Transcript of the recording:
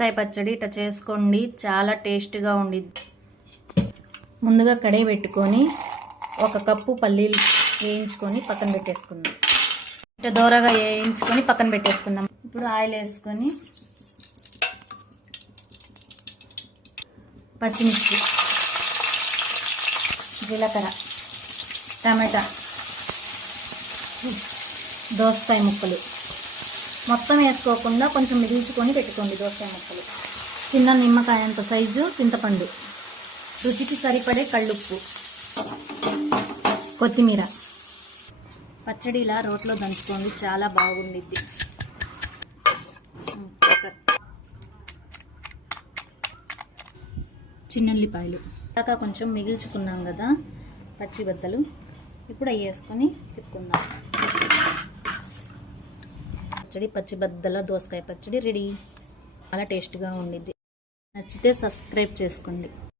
దోసకాయ పచ్చడి ఇట్లా చేసుకోండి, చాలా టేస్ట్గా ఉండిద్ది. ముందుగా కడాయి పెట్టుకొని 1 కప్పు పల్లీలు వేయించుకొని పక్కన పెట్టేసుకుందాం. ఇట్లా దోరగా వేయించుకొని పక్కన పెట్టేసుకుందాం. ఇప్పుడు ఆయిల్ వేసుకొని పచ్చిమిర్చి, జీలకర్ర, టమాటా, దోసకాయ ముక్కలు మొత్తం వేసుకోకుండా కొంచెం మిగిల్చుకొని పెట్టుకోండి. దోసకాయ ముక్కలు, చిన్న నిమ్మకాయ అంత సైజు చింతపండు, రుచికి సరిపడే కళ్ళుప్పు, కొత్తిమీర. పచ్చడి ఇలా రోట్లో దంచుకోండి, చాలా బాగుండిద్ది. చిన్నుల్లిపాయలు దాకా కొంచెం మిగిల్చుకున్నాం కదా పచ్చి బద్దలు, ఇప్పుడు అవి వేసుకొని తిప్పుకుందాం. పచ్చడి పచ్చి బద్దల దోసకాయ పచ్చడి రెడీ. చాలా టేస్ట్గా ఉండిద్ది. నచ్చితే సబ్స్క్రైబ్ చేసుకోండి.